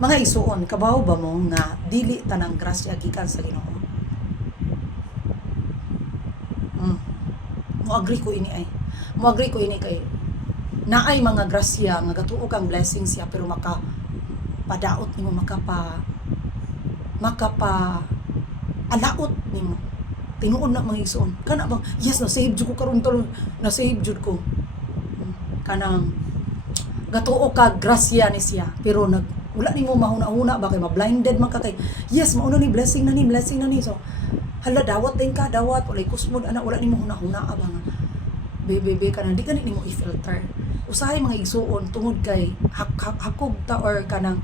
Mga isuon, kabaw ba mo nga dili tanang grasya gikan sa Ginoo? Mm. Mo agree ko ini ay. Mo agree ko ini kay naay mga grasya nga gatuo kang blessing siya pero padaot nimo makapa alaot nimo. Tinuod na mga isuon. Kana bang yes na save jud ko karon to, na save jud ko. Kanang gatuo ka grasya ni siya pero wala nimo mahuna-huna ba kay ma-blinded man ka kay yes mao na ni blessing na ni so hala dawat din ka dawat walay kusmod ana wala nimo huna-huna ba nga bebe kanang di kanit nimo i-filter usahay mga igsuon tungod kay hakog ta or kanang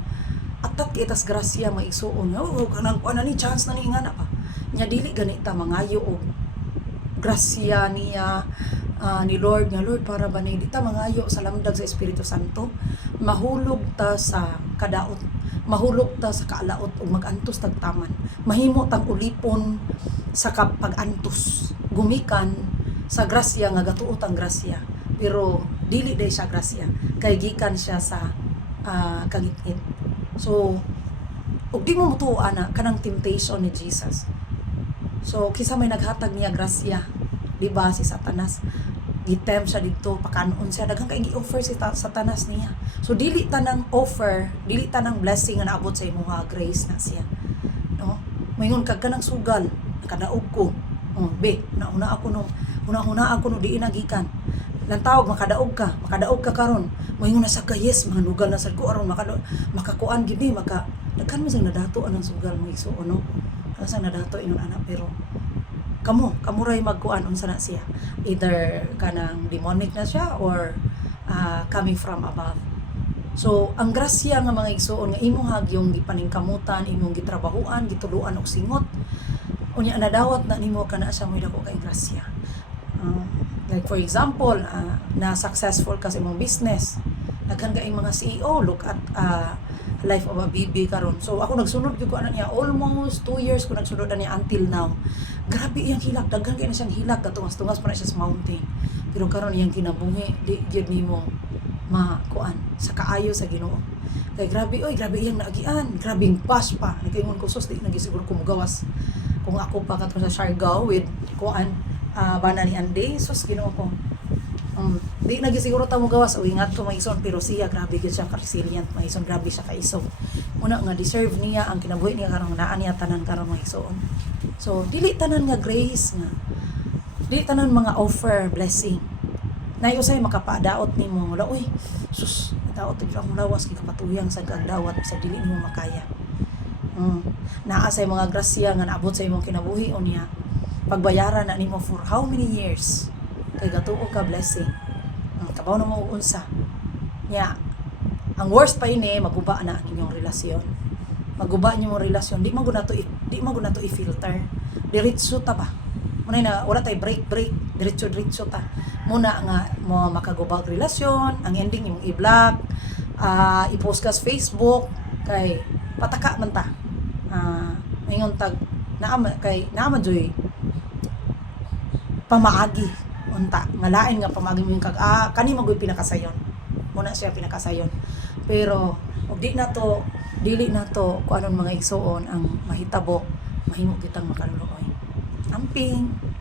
atat kay tas grasya mga igsuon kanang kuan ni chance na ni ingana pa nya dili ganita mangayo og grasya niya ni Lord nga Lord para ba ni ta mangayo sa lamdag sa Espiritu Santo mahulog ta sa kadaot mahulog ta sa kaalaot ug magantos tagtaman mahimo tang ulipon sa pag-antos gumikan sa grasya nga gatuo tang grasya pero dili day siya grasya kay gikan siya sa kangit-ngit so ug di mo mutuo na kanang temptation ni Jesus so kisa may naghatag niya grasya di ba si Satanas gitem siya dito pakanon siya daghang kay gi-offer si Satanas niya so dili tanang offer dili tanang blessing nga naabot sa imong grace na siya no mayon kag kanang sugal nakadaog ko be una ako no diin nagikan lang tawag makadaog ka karon mayon na sa yes mga lugal na sad ko aron makakuan gid ni daghan mo sing nadato anang sugal mo iso no asa nadato inon anak pero kamuray magkuan unsa na siya either kanang demonic na siya or coming from above so ang grasya nga mga igsuon nga imong hagyong gipaningkamutan imong gitrabahuan gituluan og singot unya nadawat na nimo kana sa mo dako kay grasya like for example na successful ka sa imong business daghan kay mga CEO look at life of a BB karon so ako nagsunod gyud ko ana niya almost 2 years ko nagsunod niya until now grabe iyang hilak daghan kay na siyang hilak katungas-tungas pa na siya sa mountain pero karon iyang kinabuhi di gyud nimo makuan sa kaayo sa Ginoo kay grabe iyang naagian grabing pas pa nakaingon ko sus di nagisiguro ko mugawas kung ako pa katong sa Siargao with kuan bana ni Andy sus Ginoo ko di nagisiguro ta mo gawas o ingat ko maison pero siya grabe gyud siya ka-resilient maison grabe siya kaisog una nga deserve niya ang kinabuhi niya karon naa niya tanan karon maison so dili tanan nga grace nga dili tanan mga offer blessing nay usay makapadaot nimo wala oy sus daot gyud ang lawas kay kapatuyang sa gagdawat sa dili nimo makaya naa say mga grasya nga naabot sa imong kinabuhi unya pagbayaran na nimo for how many years kay gatuo ka blessing kabaw na mo unsa nya ang worst pa ini maguba na ang inyong relasyon maguba niyo mong relasyon di man gud nato i-filter diretso ta ba muna na wala tay break diretso ta muna nga mo makaguba og relasyon ang ending imong i-block i-post ka sa Facebook kay pataka man ta ingon tag naaman joy pamaagi unta nga lain nga pamagi mo yung kani magoy pinakasayon muna siya pinakasayon pero og dili na to kung anon mga igsuon ang mahitabo mahimo kitang makaluloy amping